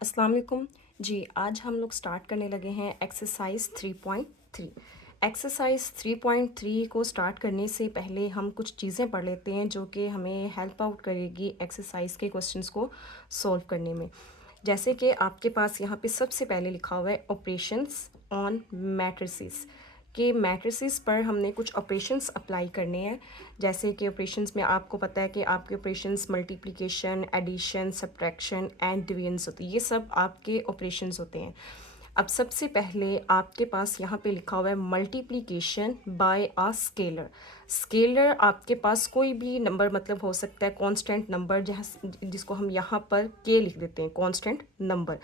अस्सलाम वालेकुम जी। आज हम लोग स्टार्ट करने लगे हैं एक्सरसाइज 3.3। एक्सरसाइज 3.3 को स्टार्ट करने से पहले हम कुछ चीज़ें पढ़ लेते हैं जो कि हमें हेल्प आउट करेगी एक्सरसाइज के क्वेश्चंस को सॉल्व करने में। जैसे कि आपके पास यहाँ पे सबसे पहले लिखा हुआ है ऑपरेशंस ऑन मैट्रिसेस, कि मैट्रिसेस पर हमने कुछ ऑपरेशंस अप्लाई करने हैं। जैसे कि ऑपरेशंस में आपको पता है कि आपके operations multiplication, addition, subtraction and division होती है। ये सब आपके ऑपरेशंस होते हैं। अब सबसे पहले आपके पास यहाँ पे लिखा हुआ है multiplication bye a scalar. Scalar आपके पास कोई भी नंबर मतलब हो सकता है कांस्टेंट नंबर, जिसको हम यहाँ पर के लिख देते हैं, कांस्टेंट नंबर।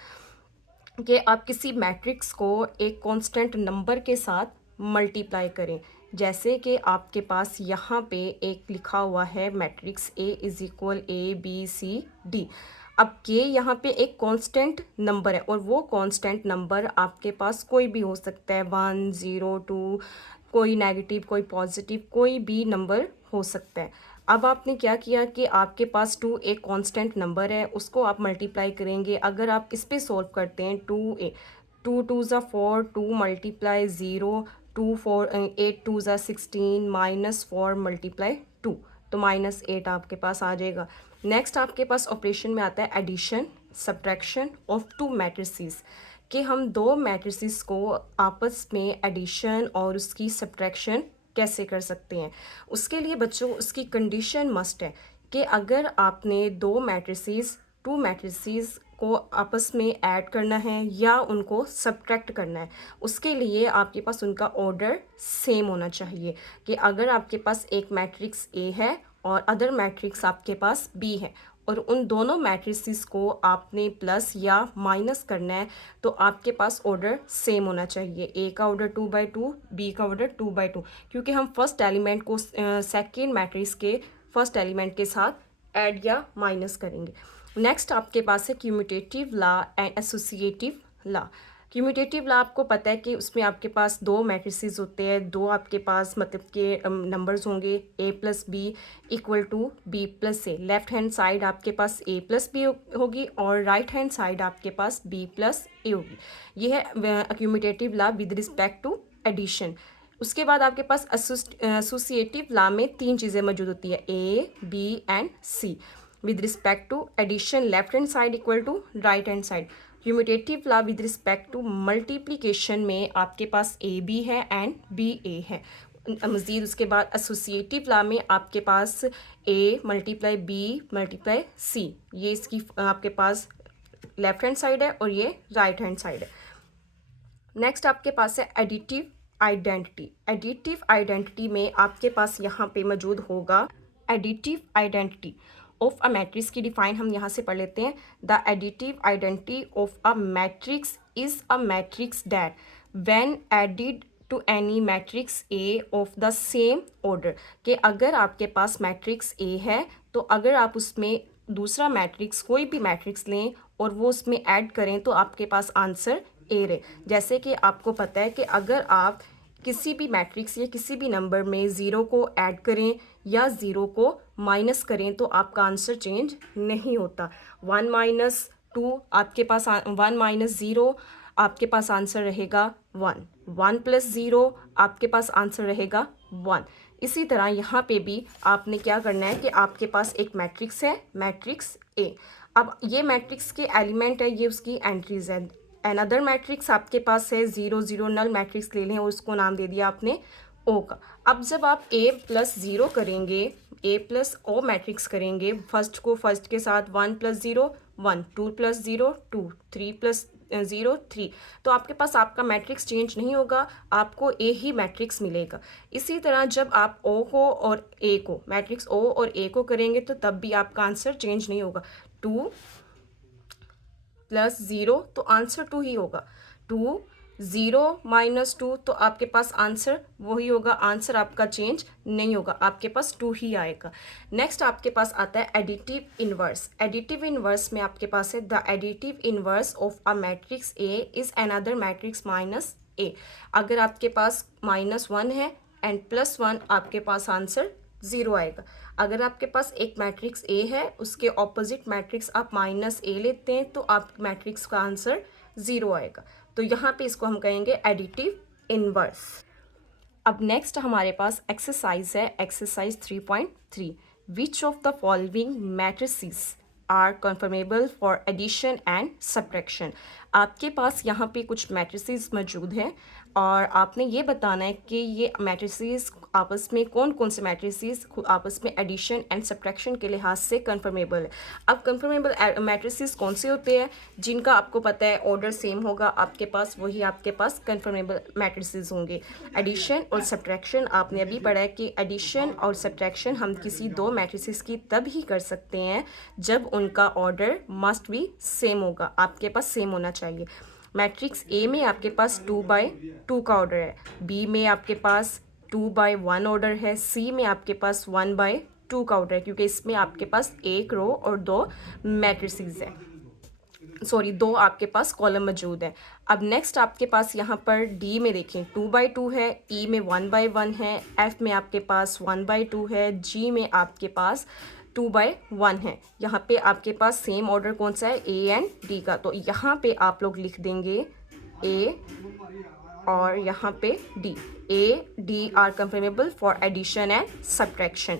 कि आप किसी मैट्रिक्स को एक कांस्टेंट नंबर के साथ मल्टीप्लाई करें। जैसे कि आपके पास यहाँ पे एक लिखा हुआ है matrix A is equal ABCD। अब के यहाँ पे एक कांस्टेंट नंबर है और वो कांस्टेंट नंबर आपके पास कोई भी हो सकता है, 1 0 2, कोई नेगेटिव कोई पॉजिटिव कोई भी नंबर हो सकता है। अब आपने क्या किया कि आपके पास 2 एक कांस्टेंट नंबर है, उसको आप मल्टीप्लाई करेंगे। अगर आप इस पे सॉल्व करते हैं 2 टू टू ज़ा 4, 2 मल्टीप्लाई 0, 2 4 8 2 ज़ा 16 -4 मल्टीप्लाई 2, तो -8 आपके पास आ जाएगा। नेक्स्ट आपके पास ऑपरेशन में आता है addition subtraction of two matrices, कि हम दो मैट्रिसेस को आपस में एडिशन और उसकी सब्ट्रैक्शन कैसे कर सकते हैं। उसके लिए बच्चों उसकी कंडीशन मस्ट है कि अगर आपने दो मैट्रिसेस टू मैट्रिसेस को आपस में ऐड करना है या उनको सब्ट्रैक्ट करना है, उसके लिए आपके पास उनका ऑर्डर सेम होना चाहिए। कि अगर आपके पास एक मैट्रिक्स ए है और अदर मैट्रिक्स आपके पास बी है और उन दोनों मैट्रिसेस को आपने प्लस या माइनस करना है, तो आपके पास ऑर्डर सेम होना चाहिए। ए का ऑर्डर 2/2, बी का ऑर्डर 2/2, क्योंकि हम फर्स्ट एलिमेंट को सेकेंड मैट्रिक्स के फर्स्ट एलिमेंट के साथ ऐड या माइनस करेंगे। नेक्स्ट आपके पास है commutative law and associative law. Commutative law आपको पता है कि उसमें आपके पास दो मैट्रिसेस होते हैं, दो आपके पास मतलब के नंबर्स होंगे a plus B equal to B plus A. Left hand side आपके पास a प्लस बी होगी और राइट हैंड साइड आपके पास b प्लस ए होगी। ये है commutative law with respect to addition. उसके बाद आपके पास एसोसिएटिव लॉ में तीन चीज़ें मौजूद होती है, a b and c। With respect to addition left hand side equal to right hand side. Commutative law with respect to multiplication में आपके पास ए बी है एंड बी ए है। मज़ीद उसके बाद एसोसिएटिव लॉ में आपके पास A multiply B multiply C, ये इसकी आपके पास लेफ्ट हैंड साइड है और ये राइट हैंड साइड है। नेक्स्ट आपके पास है एडिटिव आइडेंटिटी। एडिटिव आइडेंटिटी में आपके पास यहाँ पे मौजूद होगा additive identity of a matrix की डिफाइन हम यहाँ से पढ़ लेते हैं। The additive identity of a matrix is a matrix that when added to any matrix A of the same order. कि अगर आपके पास मैट्रिक्स ए है तो अगर आप उसमें दूसरा मैट्रिक्स कोई भी मैट्रिक्स लें और वो उसमें ऐड करें तो आपके पास आंसर ए रहे। जैसे कि आपको पता है कि अगर आप किसी भी मैट्रिक्स या किसी भी नंबर में ज़ीरो को ऐड करें या ज़ीरो को माइनस करें तो आपका आंसर चेंज नहीं होता। 1 - 2 आपके पास 1 - 0 आपके पास आंसर रहेगा 1। 1 + 0 आपके पास आंसर रहेगा 1। इसी तरह यहाँ पे भी आपने क्या करना है कि आपके पास एक मैट्रिक्स है, मैट्रिक्स ए। अब ये मैट्रिक्स के एलिमेंट है, ये उसकी एंट्रीज है। अनदर मैट्रिक्स आपके पास है 0 0, नल मैट्रिक्स ले लें और उसको नाम दे दिया आपने ओ का। अब जब आप a + 0 करेंगे, a + o मैट्रिक्स करेंगे, फर्स्ट को फर्स्ट के साथ 1 + 0 1, 2 + 0 2, 3 + 0 3, तो आपके पास आपका मैट्रिक्स चेंज नहीं होगा, आपको a ही मैट्रिक्स मिलेगा। इसी तरह जब आप o को और a को मैट्रिक्स o और a को करेंगे तो तब भी आपका आंसर चेंज नहीं होगा। 2 + 0 तो आंसर 2 ही होगा। 2 0 - 2 तो आपके पास आंसर वही होगा, आंसर आपका चेंज नहीं होगा, आपके पास 2 ही आएगा। नेक्स्ट आपके पास आता है एडिटिव इनवर्स। एडिटिव इनवर्स में आपके पास है the additive inverse of a matrix A is another matrix minus A. अगर आपके पास -1 है एंड +1 आपके पास आंसर 0 आएगा। अगर आपके पास एक मैट्रिक्स ए है, उसके ऑपोजिट मैट्रिक्स आप माइनस ए लेते हैं तो आप मैट्रिक्स का आंसर 0 आएगा। तो यहाँ पे इसको हम कहेंगे एडिटिव इनवर्स। अब नेक्स्ट हमारे पास एक्सरसाइज है, exercise 3.3। Which of the following matrices are conformable for addition and subtraction. आपके पास यहाँ पे कुछ मैट्रिसेस मौजूद हैं और आपने ये बताना है कि ये मैट्रिसेस आपस में कौन कौन से मैट्रिसेस आपस में एडिशन एंड सब्ट्रैक्शन के लिहाज से कन्फर्मेबल है। अब कन्फर्मेबल मैट्रिसेस कौन से होते हैं? जिनका आपको पता है ऑर्डर सेम होगा आपके पास, वही आपके पास कन्फर्मेबल मैट्रिसेस होंगे। एडिशन और सब्ट्रैक्शन आपने अभी पढ़ा है कि एडिशन और सब्ट्रैक्शन हम किसी दो मैट्रिसेस की तब ही कर सकते हैं जब उनका ऑर्डर मस्ट बी सेम होगा, आपके पास सेम होना चाहिए। मैट्रिक्स ए में आपके पास 2/2 का ऑर्डर है, बी में आपके पास 2/1 ऑर्डर है, सी में आपके पास 1/2 का ऑर्डर है, क्योंकि इसमें आपके पास एक रो और दो मैट्रिसेस है, सॉरी दो आपके पास कॉलम मौजूद है। अब नेक्स्ट आपके पास यहाँ पर डी में देखें 2/2 है, ई में 1/1 है, एफ में आपके पास 1/2 है, जी में आपके पास 2/1 है। यहाँ पे आपके पास सेम ऑर्डर कौन सा है? ए एंड डी का। तो यहाँ पे आप लोग लिख देंगे ए और यहाँ पे D. A D are conformable for addition and subtraction.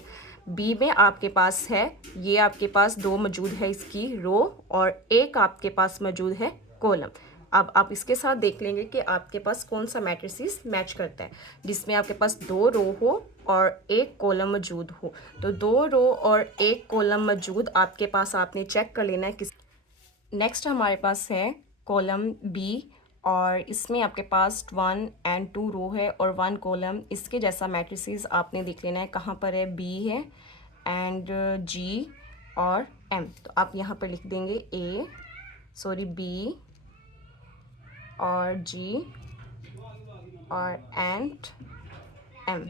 B में आपके पास है, ये आपके पास दो मौजूद है इसकी रो और एक आपके पास मौजूद है कॉलम। अब आप इसके साथ देख लेंगे कि आपके पास कौन सा मैट्रिसेस मैच करता है, जिसमें आपके पास दो रो हो और एक कॉलम मौजूद हो। तो दो रो और एक कॉलम मौजूद आपके पास, आपने चेक कर लेना है किस। नेक्स्ट हमारे पास है कॉलम बी और इसमें आपके पास 1 और 2 रो है और 1 कॉलम। इसके जैसा मैट्रिसेस आपने देख लेना है कहाँ पर है, बी है एंड जी और एम। तो आप यहाँ पर लिख देंगे बी और जी और and M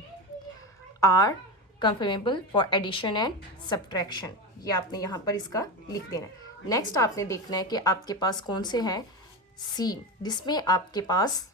are conformable for addition and subtraction. ये आपने यहाँ पर इसका लिख देना है। नेक्स्ट आपने देखना है कि आपके पास कौन से हैं, सी, जिसमें आपके पास।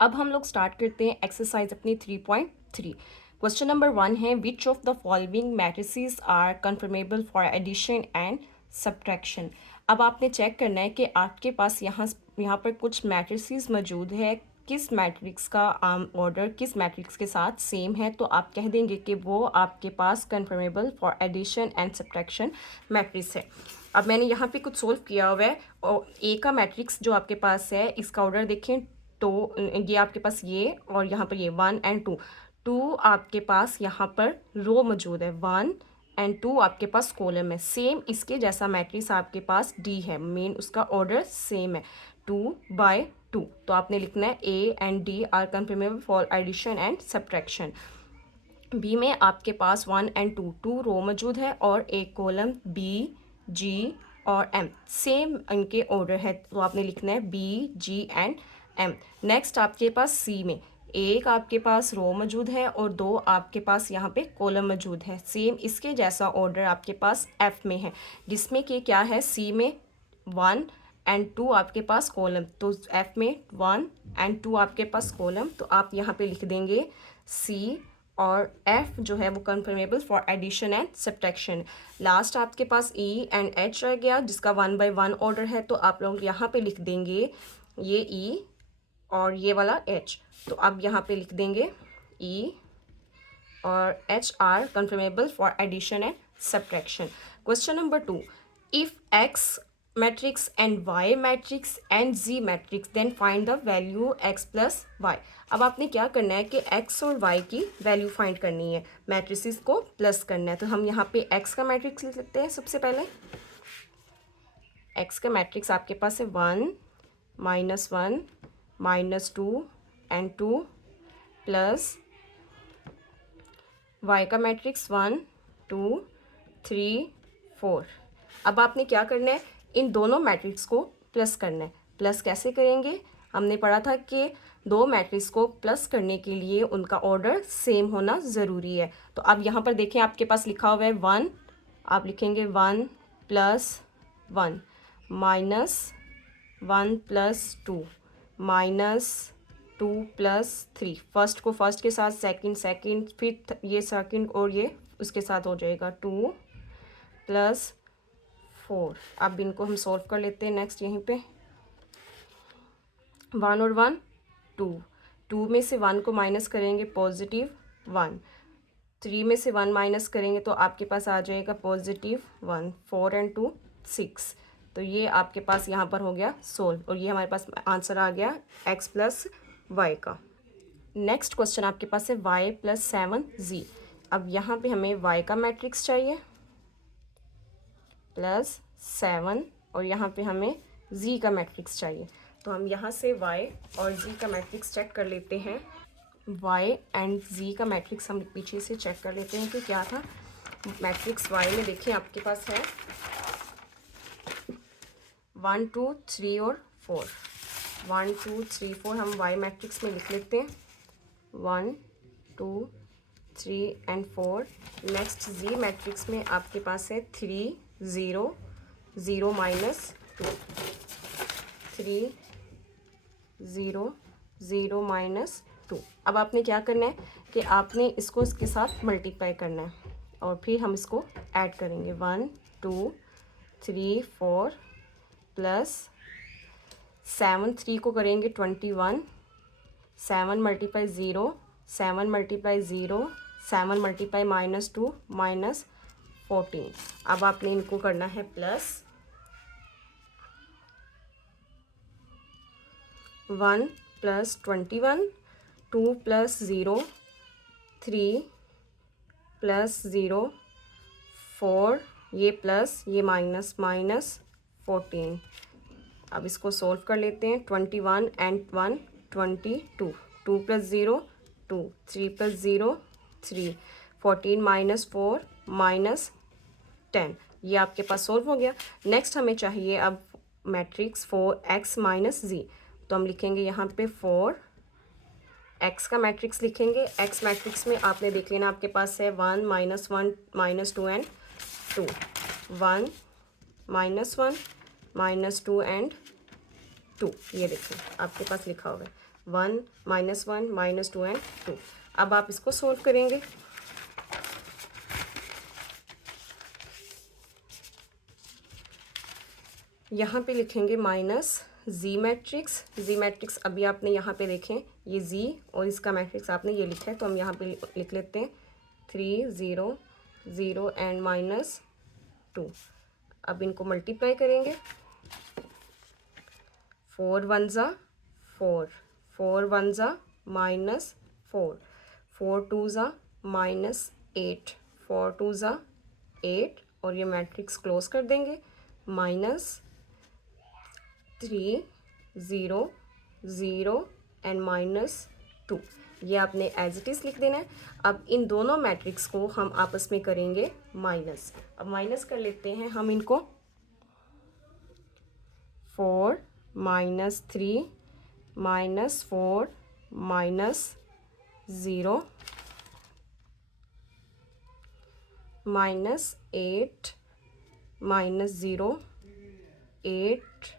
अब हम लोग स्टार्ट करते हैं एक्सरसाइज अपनी 3.3। क्वेश्चन नंबर 1 है which of the following matrices are conformable for addition and subtraction. अब आपने चेक करना है कि आपके पास यहाँ पर कुछ मैट्रिसेस मौजूद है, किस मैट्रिक्स का ऑर्डर किस मैट्रिक्स के साथ सेम है। तो आप कह देंगे कि वो आपके पास conformable for addition and subtraction matrix है। अब मैंने यहाँ पे कुछ सोल्व किया हुआ है और ए का मैट्रिक्स जो आपके पास है इसका ऑर्डर देखें तो ये आपके पास ये और यहाँ पर ये 1 और 2, 2 आपके पास यहाँ पर रो मौजूद है, 1 और 2 आपके पास कॉलम है। सेम इसके जैसा मैट्रिक्स आपके पास डी है, मेन उसका ऑर्डर सेम है 2/2। तो आपने लिखना है A and D are conformable for addition and subtraction. B में आपके पास 1 और 2, 2 रो मौजूद है और एक कॉलम, बी जी और एम, सेम इनके ऑर्डर है। तो आपने लिखना है B G and M. Next आपके पास सी में एक आपके पास रो मौजूद है और दो आपके पास यहाँ पे कॉलम मौजूद है, सेम इसके जैसा ऑर्डर आपके पास एफ में है, जिसमें कि क्या है, सी में 1 और 2 आपके पास कॉलम, तो एफ में 1 और 2 आपके पास कॉलम। तो आप यहाँ पे लिख देंगे सी और एफ जो है वो conformable for addition and subtraction. Last आपके पास ई एंड एच रह गया जिसका 1/1 ऑर्डर है, तो आप लोग यहाँ पे लिख देंगे ये ई और ये वाला एच। तो अब यहाँ पे लिख देंगे ई और H are conformable for addition and subtraction. Question number 2, if X matrix and Y matrix and G matrix then find the value X plus Y. अब आपने क्या करना है कि एक्स और वाई की वैल्यू फाइंड करनी है, मैट्रिसेस को प्लस करना है। तो हम यहाँ पे एक्स का मैट्रिक्स लिख लेते हैं। सबसे पहले एक्स का मैट्रिक्स आपके पास है 1 -1 -2 और 2 प्लस वाई का मैट्रिक्स 1 2 3 4। अब आपने क्या करना है, इन दोनों मैट्रिक्स को प्लस करना है। प्लस कैसे करेंगे, हमने पढ़ा था कि दो मैट्रिक्स को प्लस करने के लिए उनका ऑर्डर सेम होना ज़रूरी है। तो अब यहाँ पर देखें आपके पास लिखा हुआ है 1, आप लिखेंगे 1 + 1 -1 + 2 -2 2 प्लस 3, फर्स्ट को फर्स्ट के साथ, सेकंड सेकंड, फिर ये सेकंड और ये उसके साथ हो जाएगा 2 प्लस 4। अब इनको हम सॉल्व कर लेते हैं। नेक्स्ट यहीं पे 1 और 1 2, 2 में से 1 को माइनस करेंगे पॉजिटिव 1, 3 में से 1 माइनस करेंगे तो आपके पास आ जाएगा पॉजिटिव 1, 4 एंड 2 6। तो ये आपके पास यहाँ पर हो गया सोल्व, और ये हमारे पास आंसर आ गया x प्लस वाई का। नेक्स्ट क्वेश्चन आपके पास है y प्लस 7z। अब यहाँ पे हमें y का मैट्रिक्स चाहिए प्लस 7, और यहाँ पे हमें z का मैट्रिक्स चाहिए। तो हम यहाँ से y और z का मैट्रिक्स चेक कर लेते हैं। y एंड z का मैट्रिक्स हम पीछे से चेक कर लेते हैं कि क्या था। मैट्रिक्स y में देखिए आपके पास है 1 2 3 और 4, 1 2 3 4 हम y मैट्रिक्स में लिख लेते हैं 1 2 3 एंड 4। नेक्स्ट z मैट्रिक्स में आपके पास है 3 0 0 माइनस 2, 3 0 0 माइनस 2। अब आपने क्या करना है कि आपने इसको इसके साथ मल्टीप्लाई करना है, और फिर हम इसको ऐड करेंगे 1 2 3 4 प्लस 7, 3 को करेंगे 21, 7 multiply 0, 7 multiply 0, 7 multiply minus 2 minus 14। अब आपने इनको करना है प्लस 1 प्लस 21, 2 प्लस 0, 3 प्लस 0, 4, ये प्लस ये माइनस माइनस 14। अब इसको सोल्व कर लेते हैं। 21 and 1 22, 2 plus 0 2, 3 plus 0 3, 14 minus 4 minus 10। ये आपके पास सोल्व हो गया। नेक्स्ट हमें चाहिए अब मैट्रिक्स 4x माइनस z। तो हम लिखेंगे यहाँ पे 4x का मैट्रिक्स लिखेंगे। x मैट्रिक्स में आपने देख लेना आपके पास है 1 minus 1 minus 2 and 2, 1 minus 1 minus 2 and 2। ये देखिए आपके पास लिखा हुआ है 1 माइनस 1 माइनस 2 एंड 2। अब आप इसको सोल्व करेंगे। यहाँ पे लिखेंगे माइनस जी मैट्रिक्स। जी मैट्रिक्स अभी आपने यहाँ पे देखें ये जी और इसका मैट्रिक्स आपने ये लिखा है, तो हम यहाँ पे लिख लेते हैं 3 0 0 एंड माइनस 2। अब इनको मल्टीप्लाई करेंगे। 4 1 ज़ा 4, 4 1 ज़ा माइनस 4, 4 2 ज़ा माइनस 8, 4 2 ज़ा 8, और ये मैट्रिक्स क्लोज कर देंगे। Minus 3 0 0 and minus 2। ये आपने एज इट इज़ लिख देना है। अब इन दोनों मैट्रिक्स को हम आपस में करेंगे माइनस। अब माइनस कर लेते हैं हम इनको। 4 minus 3 minus 4 minus 0 minus 8 minus 0 8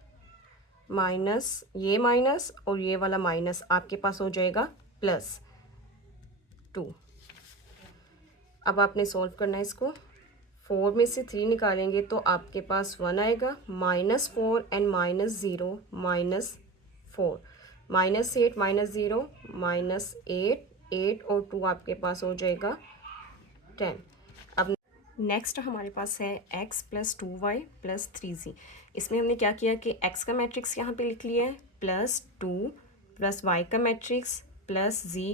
minus ये माइनस और ये वाला माइनस आपके पास हो जाएगा प्लस 2। अब आपने सॉल्व करना है इसको। 4 में से 3 निकालेंगे तो आपके पास 1 आएगा। Minus 4 and minus 0 minus 4, minus 8 minus 0 minus 8, 8 और 2 आपके पास हो जाएगा 10। अब नेक्स्ट हमारे पास है x plus 2y plus 3z। इसमें हमने क्या किया कि x का मैट्रिक्स यहाँ पे लिख लिया है प्लस 2 प्लस y का मैट्रिक्स प्लस z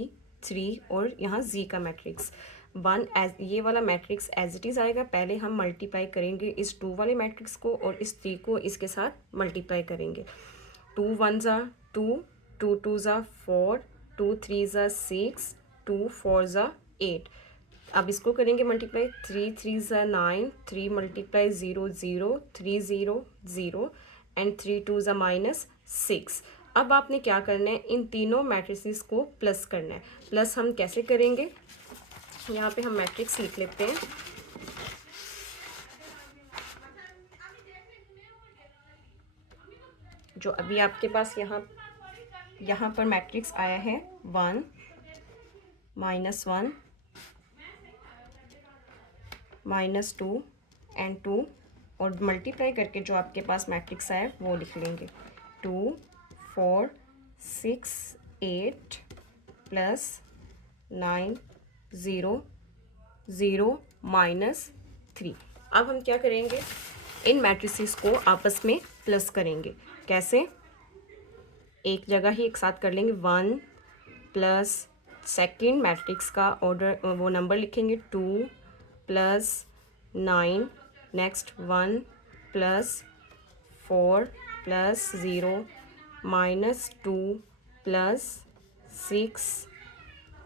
3 और यहाँ z का मैट्रिक्स 1। एज ये वाला मैट्रिक्स एज इट इज़ आएगा। पहले हम मल्टीप्लाई करेंगे इस 2 वाले मैट्रिक्स को और इस 3 को इसके साथ मल्टीप्लाई करेंगे। 2 1 ज़ा 2, 2 2 ज़ा 4, 2 3 ज़ा 6, 2 4 ज़ा 8। अब इसको करेंगे मल्टीप्लाई। 3 3 ज़ा 9, 3 मल्टीप्लाई 0 0, 3 0 0 एंड 3 2 ज़ा माइनस 6। अब आपने क्या करना है, इन तीनों मैट्रिसेस को प्लस करना है। प्लस हम कैसे करेंगे, यहाँ पे हम मैट्रिक्स लिख लेते हैं। जो अभी आपके पास यहाँ यहाँ पर मैट्रिक्स आया है 1 -1 -2 एंड 2, और मल्टीप्लाई करके जो आपके पास मैट्रिक्स आया वो लिख लेंगे 2 4 6 8 प्लस 9 0 0 -3। अब हम क्या करेंगे, इन मैट्रिसेस को आपस में प्लस करेंगे। कैसे? एक जगह ही एक साथ कर लेंगे। 1 प्लस सेकेंड मैट्रिक्स का ऑर्डर वो नंबर लिखेंगे 2 plus 9, next 1 plus 4 plus 0 -2 plus 6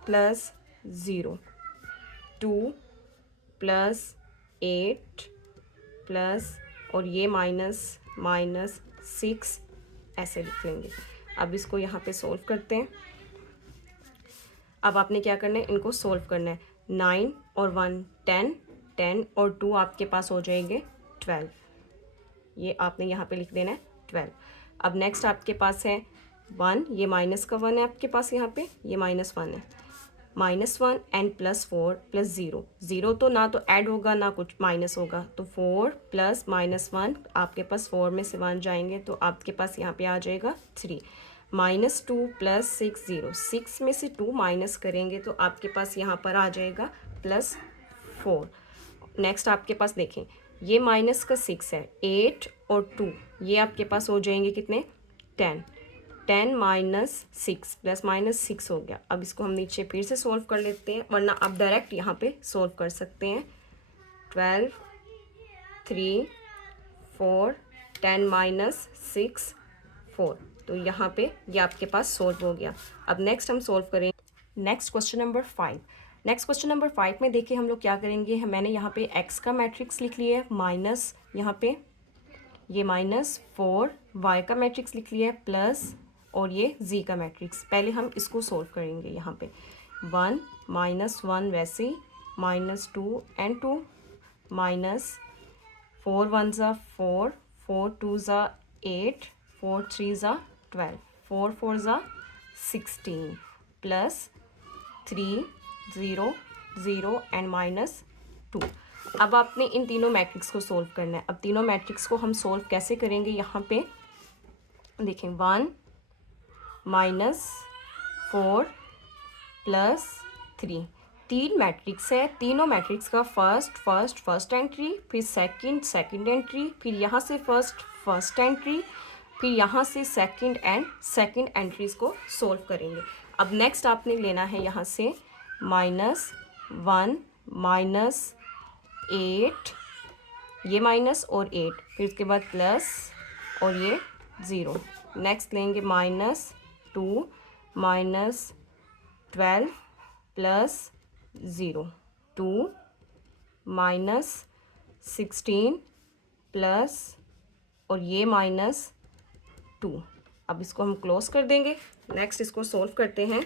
plus 0 2 plus 8 plus और ये -6 ऐसे लिख लेंगे। अब इसको यहाँ पे सोल्व करते हैं। अब आपने क्या करना है, इनको सोल्व करना है। 9 और 1 10, 10 और 2 आपके पास हो जाएंगे 12। ये आपने यहाँ पे लिख देना है 12। अब नेक्स्ट आपके पास है 1, ये माइनस का 1 है आपके पास, यहाँ पे ये -1 है। -1 एंड +4 प्लस 0, 0 तो ना तो ऐड होगा ना कुछ माइनस होगा, तो 4 प्लस -1 आपके पास 4 में से 1 जाएंगे तो आपके पास यहाँ पे आ जाएगा 3। -2 प्लस 6 0, 6 में से 2 माइनस करेंगे तो आपके पास यहाँ पर आ जाएगा +4। नेक्स्ट आपके पास देखें, ये माइनस का 6 है, 8 और 2 ये आपके पास हो जाएंगे कितने, 10। 10 -6 प्लस -6 हो गया। अब इसको हम नीचे फिर से सोल्व कर लेते हैं, वरना आप डायरेक्ट यहाँ पे सोल्व कर सकते हैं। 12 3 4 10 -6 4, तो यहाँ पे ये आपके पास सोल्व हो गया। अब नेक्स्ट हम सोल्व करें next question number 5। Next question number 5 में देखिए हम लोग क्या करेंगे, मैंने यहाँ पे x का मैट्रिक्स लिख लिया है, माइनस यहाँ पे ये -4, y का मैट्रिक्स लिख लिया है प्लस, और ये z का मैट्रिक्स। पहले हम इसको सोल्व करेंगे। यहाँ पे 1 -1 वैसे ही, -2 एंड 2 -4 1 ज़ा 4, 4 2 ज़ा 8, 4 3 ज़ा 12, 4 4 ज़ा 16 प्लस 3 0 0 एंड -2। अब आपने इन तीनों मैट्रिक्स को सोल्व करना है। अब तीनों मैट्रिक्स को हम सोल्व कैसे करेंगे, यहाँ पे देखें 1 -4 प्लस 3, 3 मैट्रिक्स है। तीनों मैट्रिक्स का फर्स्ट एंट्री, फिर सेकंड एंट्री, फिर यहाँ से फर्स्ट एंट्री, फिर यहाँ से सेकंड एंट्रीज को सोल्व करेंगे। अब नेक्स्ट आपने लेना है यहाँ से -1 -8, ये माइनस और 8, फिर उसके बाद प्लस और ये 0। नेक्स्ट लेंगे -2 -12 प्लस 0, 2 -16 प्लस और ये -2। अब इसको हम क्लोज कर देंगे। नेक्स्ट इसको सोल्व करते हैं।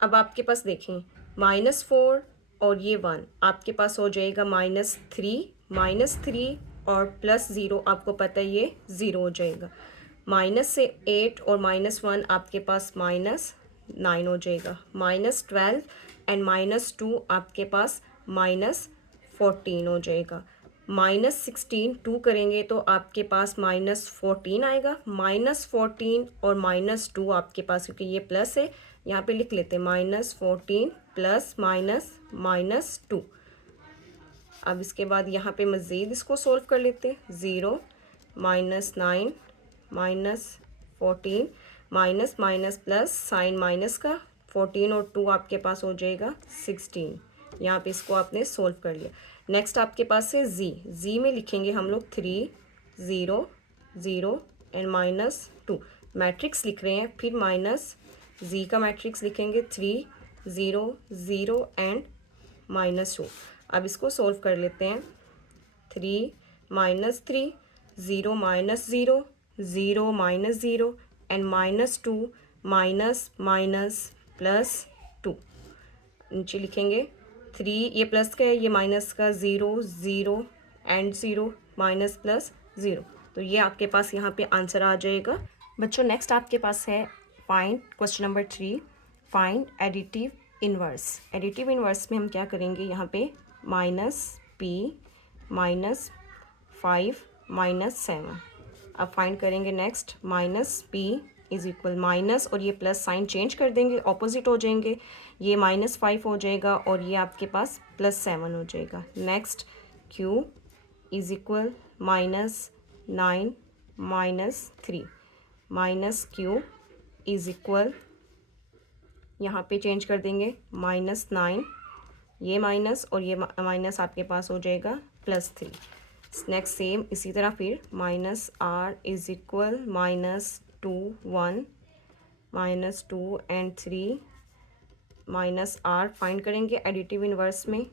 अब आपके पास देखें -4 और ये 1 आपके पास हो जाएगा -3 और +0 आपको पता है ये 0 हो जाएगा। माइनस से 8 और -1 आपके पास -9 हो जाएगा। -12 एंड -2 आपके पास -14 हो जाएगा। -16 2 करेंगे तो आपके पास -14 आएगा। -14 और -2 आपके पास, क्योंकि ये प्लस है यहाँ पे लिख लेते हैं, -14 प्लस -2। अब इसके बाद यहाँ पे मज़ीद इसको सोल्व कर लेते हैं। 0 -9 -14 माइनस प्लस साइन माइनस का 14 और 2 आपके पास हो जाएगा 16। यहाँ पे इसको आपने सोल्व कर लिया। नेक्स्ट आपके पास है जी में लिखेंगे हम लोग 3 0 0 एंड -2 मैट्रिक्स लिख रहे हैं, फिर जी का मैट्रिक्स लिखेंगे 3 0 0 एंड -2। अब इसको सोल्व कर लेते हैं। 3 -3 0 -0 0 -0 एंड -2 +2। नीचे लिखेंगे 3, ये प्लस का है, ये माइनस का 0 0 एंड 0 माइनस प्लस 0, तो ये आपके पास यहाँ पे आंसर आ जाएगा। बच्चों नेक्स्ट आपके पास है find question number 3, find additive inverse. Additive inverse में हम क्या करेंगे, यहाँ पे -p -5 -7। अब फाइंड करेंगे next, -p is equal minus, और ये प्लस साइन चेंज कर देंगे, ऑपोजिट हो जाएंगे, ये -5 हो जाएगा और ये आपके पास +7 हो जाएगा। Next q is equal -9 -3, -q is equal, यहाँ पे चेंज कर देंगे -9, ये माइनस और ये माइनस आपके पास हो जाएगा +3। नेक्स्ट सेम इसी तरह फिर -r is equal -2 1 -2 and 3 -r find करेंगे एडिटिव इन्वर्स में,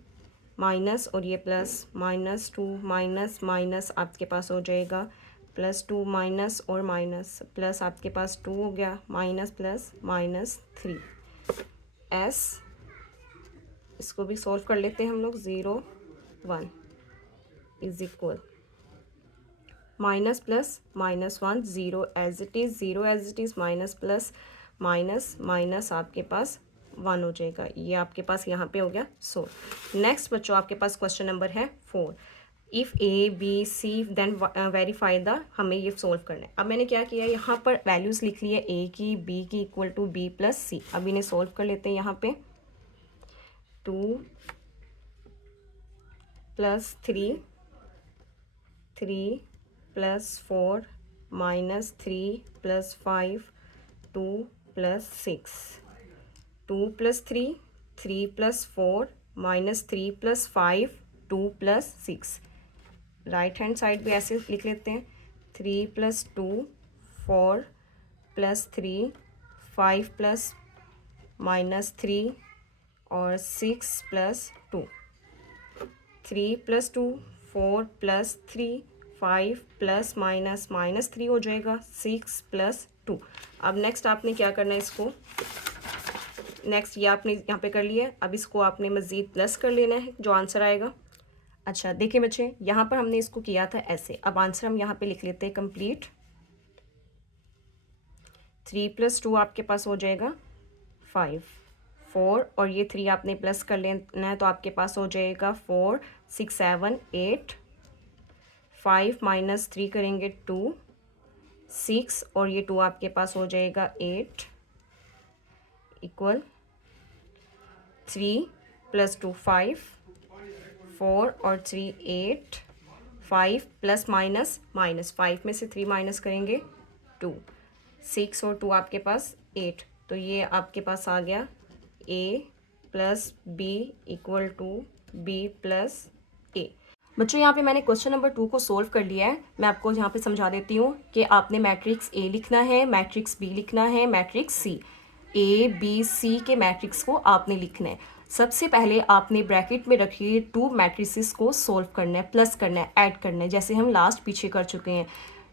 माइनस और ये प्लस, -2 माइनस आपके पास हो जाएगा +2 माइनस और माइनस, प्लस आपके पास 2 हो गया, माइनस प्लस -3। s इसको भी सॉल्व कर लेते हैं हम लोग, 0 1 is equal minus plus -1 0 as it is minus plus minus आपके पास 1 हो जाएगा। ये आपके पास यहाँ पे हो गया सोल्व। नेक्स्ट बच्चों आपके पास क्वेश्चन नंबर है 4, if a b c then verify the, हमें ये सोल्व करना है। अब मैंने क्या किया, यहाँ पर वैल्यूज़ लिख ली है a की b की इक्वल टू b + c। अब इन्हें सोल्व कर लेते हैं। यहाँ पे 2 + 3 3 + 4 -3 + 5 2 + 6, 2 + 3 3 + 4 -3 + 5 2 + 6। राइट हैंड साइड भी ऐसे लिख लेते हैं, 3 + 2 4 + 3 5 + -3 और 6 + 2, 3 + 2 4 + 3 5 + -3 हो जाएगा, 6 + 2। अब नेक्स्ट आपने क्या करना है, इसको नेक्स्ट ये आपने यहाँ पे कर लिया है, अब इसको आपने मज़ीद प्लस कर लेना है, जो आंसर आएगा। अच्छा देखिए बच्चे, यहाँ पर हमने इसको किया था ऐसे, अब आंसर हम यहाँ पे लिख लेते हैं कंप्लीट। 3 + 2 आपके पास हो जाएगा 5 4 और ये 3 आपने प्लस कर लेना है, तो आपके पास हो जाएगा 4 6 7 8, 5 -3 करेंगे 2 6 और ये 2 आपके पास हो जाएगा 8 इक्वल 3 + 2 5 4 और 3 8 5 + -5 में से 3 माइनस करेंगे 2, 6 और 2 आपके पास 8, तो ये आपके पास आ गया a + b = b + a। बच्चों यहाँ पे मैंने क्वेश्चन नंबर 2 को सोल्व कर लिया है। मैं आपको यहाँ पे समझा देती हूँ कि आपने मैट्रिक्स A लिखना है, मैट्रिक्स B लिखना है, matrix C, A B C के मैट्रिक्स को आपने लिखना है। सबसे पहले आपने ब्रैकेट में रखिए 2 मैट्रिसेस को सोल्व करना है, प्लस करना है, ऐड करना है, जैसे हम लास्ट पीछे कर चुके हैं।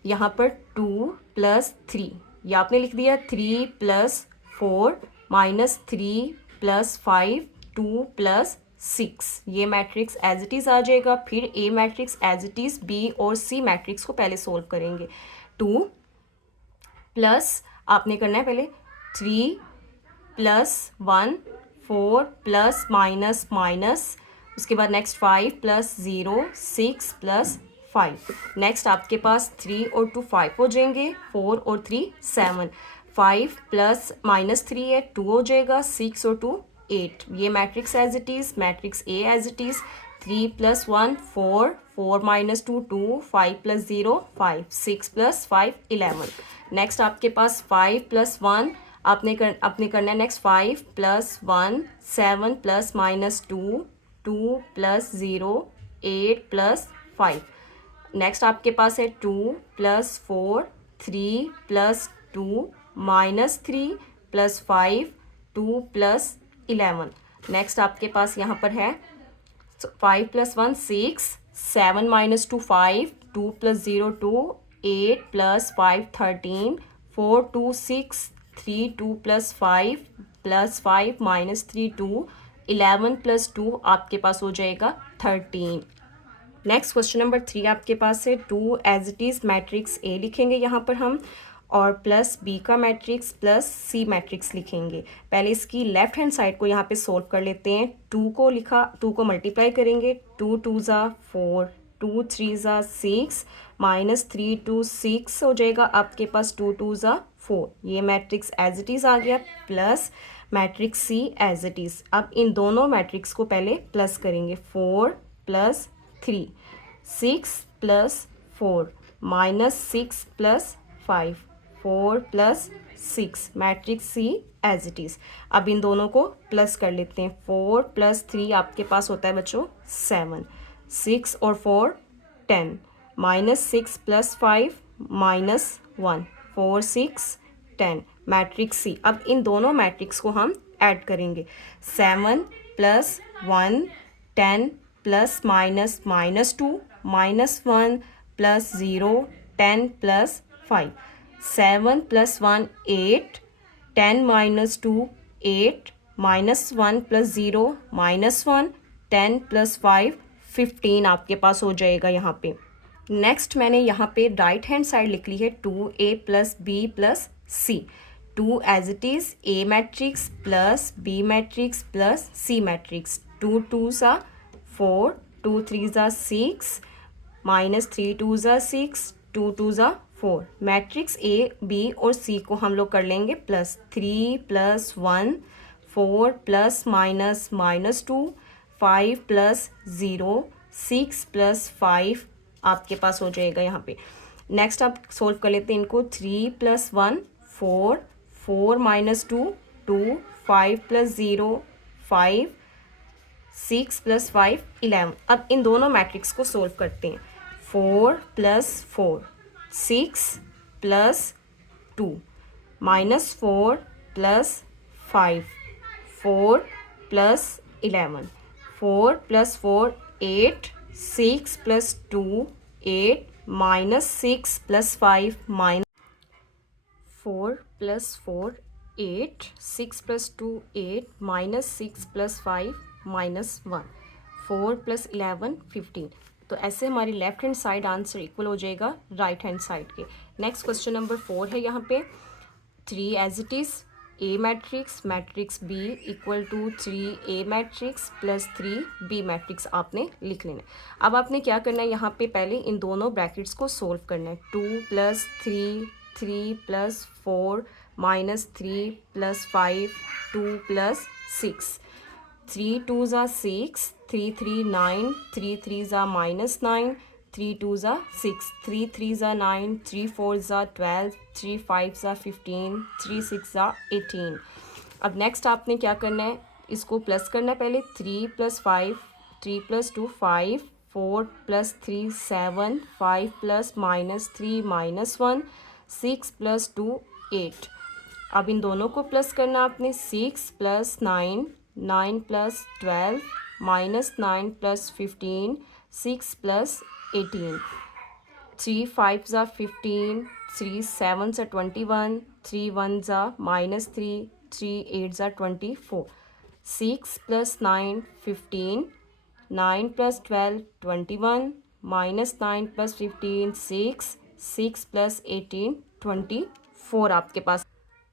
यहाँ पर 2 + 3 ये आपने लिख दिया, 3 + 4 -3 + 5 2 + 6, ये मैट्रिक्स एज इट इज़ आ जाएगा। फिर A matrix as it is, B और सी मैट्रिक्स को पहले सोल्व करेंगे। 2 प्लस आपने करना है पहले 3 + 1 4 प्लस माइनस माइनस, उसके बाद नेक्स्ट 5 + 0 6 + 5, नेक्स्ट आपके पास 3 और 2 5 हो जाएंगे, 4 और 3 7, 5 + -3 है 2 हो जाएगा, 6 और 2 8, ये matrix as it is, matrix A as it is. 3 + 1 4 4 - 2 2 5 + 0 5 6 + 5 11, next आपके पास 5 + 1 आपने करना है नेक्स्ट 5 + 1 7 ± 2 2 + 0 8 + 5, नेक्स्ट आपके पास है 2 + 4 3 + 2 -3 + 5 2 + 11, नेक्स्ट आपके पास यहाँ पर है 5 + 1 6 7 - 2 5 2 + 0 2 8 + 5 13 4 2 6 3 2 + 5 + 5 - 3 2 11 + 2 आपके पास हो जाएगा 13। नेक्स्ट क्वेश्चन नंबर 3 आपके पास है 2 as it is matrix A लिखेंगे यहाँ पर हम, और प्लस बी का मैट्रिक्स प्लस सी मैट्रिक्स लिखेंगे। पहले इसकी लेफ्ट हैंड साइड को यहाँ पे सोल्व कर लेते हैं। 2 को लिखा, 2 को मल्टीप्लाई करेंगे, 2 2 ज़ा 4, 2 3 ज़ा 6, -3 2 6 हो जाएगा आपके पास, 2 2 ज़ा 4। ये मैट्रिक्स एज इट इज़ आ गया, plus matrix C as it is. अब इन दोनों मैट्रिक्स को पहले प्लस करेंगे, 4 + 3, 6 + 4, -6 + 5, 4 + 6, matrix C as it is. अब इन दोनों को प्लस कर लेते हैं, 4 + 3 आपके पास होता है बच्चों 7, 6 और 4 10, -6 + 5 -1, 4 6 10, मैट्रिक्स सी। अब इन दोनों मैट्रिक्स को हम ऐड करेंगे, 7 + 1 10 + -2 -1 + 0 10 + 5, 7 + 1 8, 10 - 2 8, -1 + 0 -1, 10 + 5 15 आपके पास हो जाएगा यहाँ पे। नेक्स्ट मैंने यहाँ पे राइट हैंड साइड लिख ली है 2a + b + c। 2 as it is A matrix plus B matrix plus C matrix, 2 2 ज़ा 4, 2 3 ज़ा 6, -3 2 ज़ा 6, 2 2 ज़ा 4। मैट्रिक्स ए बी और सी को हम लोग कर लेंगे प्लस, 3 + 1 4 ± -2 5 + 0 6 + 5 आपके पास हो जाएगा यहाँ पे। नेक्स्ट आप सोल्व कर लेते हैं इनको, 3 + 1 4, 4 - 2 2, 5 + 0 5, 6 + 5 11। अब इन दोनों मैट्रिक्स को सोल्व करते हैं, 4 + 4, 6 + 2, -4 + 5, 4 + 11, 4 + 4 8, 6 + 2 8, -6 + 5 4 + 4 8, 6 + 2 8, -6 + 5 -1, 4 + 11 15। तो ऐसे हमारी left hand side answer equal हो जाएगा राइट हैंड साइड के। नेक्स्ट क्वेश्चन नंबर 4 है यहाँ पे 3 as it is A matrix matrix B equal to 3a matrix plus 3b matrix आपने लिख लेना है। अब आपने क्या करना है, यहाँ पे पहले इन दोनों ब्रैकेट्स को सोल्व करना है, 2 + 3 3 + 4 -3 + 5 2 + 6, 3 2 ज़ा 6, 3 3 9, 3 3 ज़ा -9, 3 2 ज़ा 6, 3 3 ज़ा 9, 3 4 ज़ा 12, 3 5 ज़ा 15, 3 6 ज़ा 18। अब नेक्स्ट आपने क्या करना है, इसको प्लस करना है पहले, 3 + 5, 3 + 2 5, 4 + 3 7, 5 + -3 -1, 6 + 2 8। अब इन दोनों को प्लस करना आपने, 6 + 9, 9 + 12, -9 + 15, 6 + 18, 3 5 ज़ा 15, 3 7 ज़ा 21, 3 1 ज़ा -3, 3 8 ज़ा 24, 6 + 9 15, 9 + 12 21, -9 + 15 6, 6 + 18 24 आपके पास।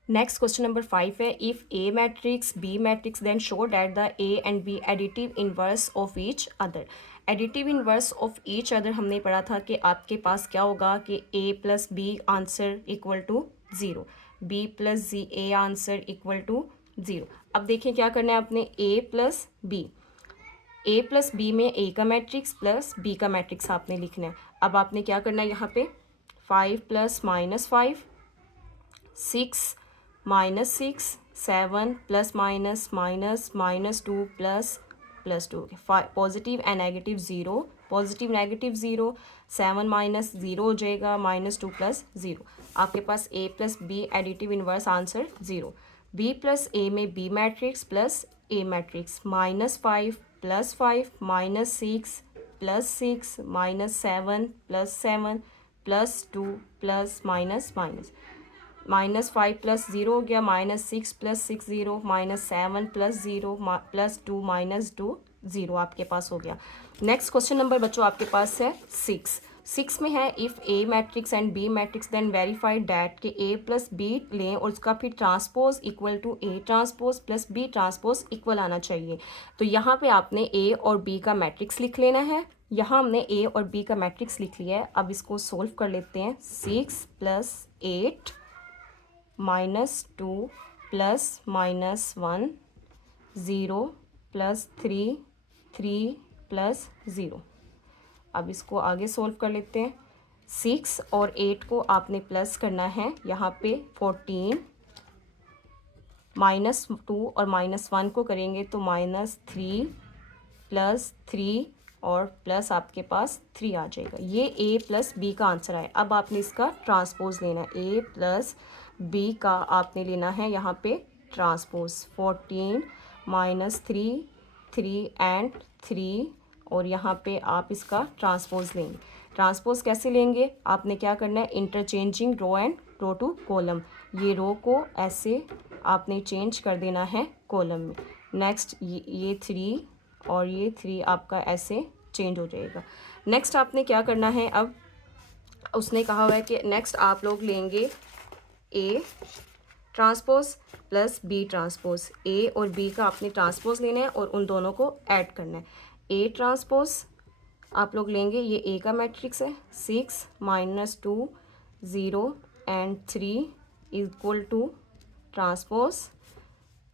नेक्स्ट क्वेश्चन नंबर 5 है, if A matrix B matrix then show that the A and B additive inverse of each other. Additive inverse of each other हमने पढ़ा था कि आपके पास क्या होगा कि a + b answer equal to 0, b + a answer equal to 0। अब देखें क्या करना है आपने, a + b में a का मैट्रिक्स प्लस b का मैट्रिक्स आपने लिखना है। अब आपने क्या करना है यहाँ पे, 5 + -5, 6 -6, 7 ± -2 +2, positive and negative 0, positive negative 0, 7 - 0 हो जाएगा, -2 + 0। आपके पास a + b additive inverse answer 0। b + a में b matrix plus a matrix, -5 + 5, -6 + 6, -7 + 7 +2 +, -5 + 0 हो गया, -6 + 6 0, -7 + 0 +2 -2 0 आपके पास हो गया। नेक्स्ट क्वेश्चन नंबर बच्चों आपके पास है 6 में है if A matrix and B matrix then verified that के ए प्लस बी लें और उसका फिर transpose equal to A transpose plus B transpose equal आना चाहिए। तो यहाँ पे आपने ए और बी का मैट्रिक्स लिख लेना है। यहाँ हमने ए और बी का मैट्रिक्स लिख लिया है। अब इसको सोल्व कर लेते हैं। 6 + 8 -2 + -1 0 + 3 3 + 0। अब इसको आगे सोल्व कर लेते हैं। 6 और 8 को आपने प्लस करना है। यहाँ पे 14 -2 और -1 को करेंगे तो -3 + 3 और प्लस आपके पास 3 आ जाएगा। ये ए प्लस बी का आंसर है। अब आपने इसका ट्रांसपोज लेना है। ए प्लस बी का आपने लेना है यहाँ पे ट्रांसपोज। 14 -3 3 एंड 3 और यहाँ पे आप इसका ट्रांसपोज लेंगे। ट्रांसपोज कैसे लेंगे? आपने क्या करना है, interchanging row and row to column. ये रो को ऐसे आपने चेंज कर देना है कॉलम में। नेक्स्ट ये 3 और ये 3 आपका ऐसे चेंज हो जाएगा। नेक्स्ट आपने क्या करना है, अब उसने कहा हुआ है कि नेक्स्ट आप लोग लेंगे A transpose plus B transpose. A और बी का आपने ट्रांसपोज लेना है और उन दोनों को ऐड करना है। ए ट्रांसपोज आप लोग लेंगे, ये ए का मैट्रिक्स है। 6 -2 0 एंड 3 = ट्रांसपोज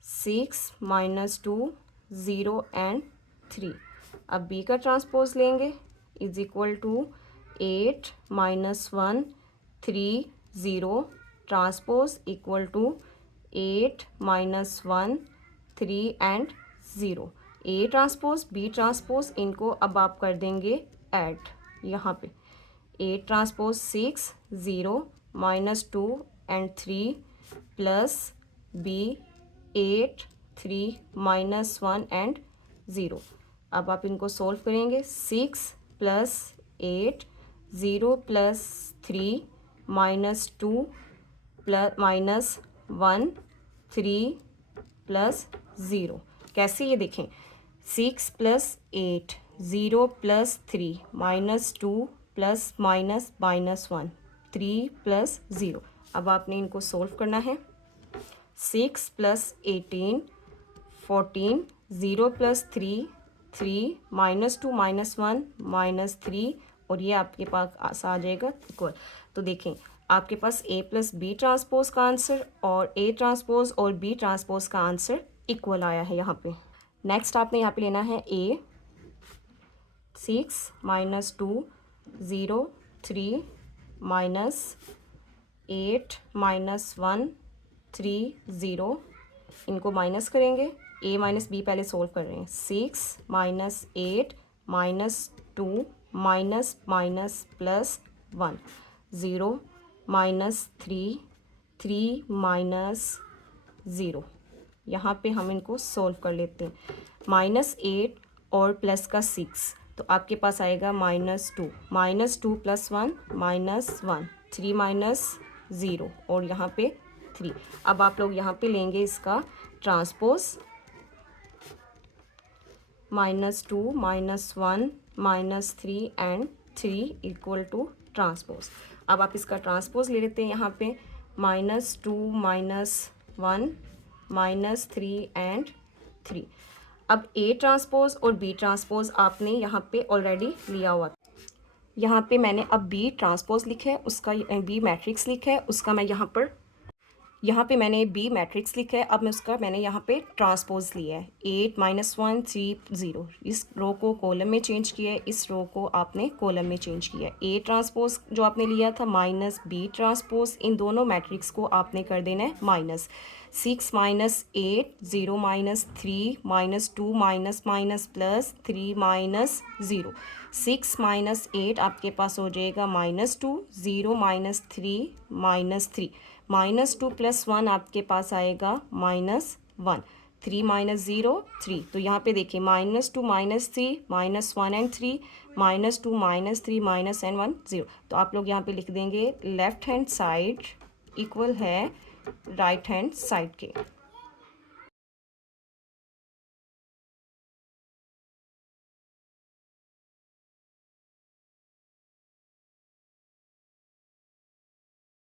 6 -2 0 एंड 3। अब बी का ट्रांसपोज लेंगे = 8 -1 3 0 ट्रांसपोज = 8 -1 3 and 0। A transpose B transpose इनको अब आप कर देंगे ऐड। यहाँ पे A transpose 6 0 -2 and 3 plus B 8 3 -1 and 0। अब आप इनको सोल्व करेंगे। 6 + 8 0 + 3 -2 -1 3 + 0। कैसे, ये देखें। 6 + 8 0 + 3 -2 + -1 3 + 0। अब आपने इनको सोल्व करना है। 6 + 18 14 0 + 3 3 -2 -1 -3 और ये आपके पास आ जाएगा इक्वल। तो देखें आपके पास ए प्लस बी ट्रांसपोज का आंसर और ए ट्रांसपोज और बी ट्रांसपोज का आंसर इक्वल आया है यहाँ पे। नेक्स्ट आपने यहाँ पे लेना है ए 6 -2 0 3 -8 -1 3 0। इनको माइनस करेंगे। ए माइनस बी पहले सोल्व कर रहे हैं। 6 -8 -2 +1 0 -3 3 -0। यहाँ पे हम इनको सोल्व कर लेते हैं। -8 और प्लस का 6 तो आपके पास आएगा -2 -2 + 1 -1 3 -0 और यहाँ पे 3। अब आप लोग यहाँ पे लेंगे इसका ट्रांसपोज। -2 -1 -3 and 3 = transpose. अब आप इसका ट्रांसपोज ले लेते हैं यहाँ पे। -2 -1 -3 एंड 3। अब ए ट्रांसपोज और बी ट्रांसपोज आपने यहाँ पे ऑलरेडी लिया हुआ। यहाँ पे मैंने अब बी ट्रांसपोज लिखा है, उसका बी मैट्रिक्स लिखा है, उसका मैं यहाँ पे मैंने बी मैट्रिक्स लिखा है। अब मैं उसका मैंने यहाँ पे ट्रांसपोज लिया है। 8 -1 3 0। इस रो को कॉलम में चेंज किया है, इस रो को आपने कॉलम में चेंज किया है। ए ट्रांसपोज जो आपने लिया था माइनस बी ट्रांसपोज, इन दोनों मैट्रिक्स को आपने कर देना है माइनस। 6 -8 0 -3 -2 -+ 3 -0। 6 -8 आपके पास हो जाएगा -2 0 -3 -3 -2 + 1 आपके पास आएगा -1 3 -0 3। तो यहाँ पे देखिए -2 -3 -1 एंड 3 -2 -3 -1 0। तो आप लोग यहाँ पे लिख देंगे लेफ्ट हैंड साइड इक्वल है राइट हैंड साइड के।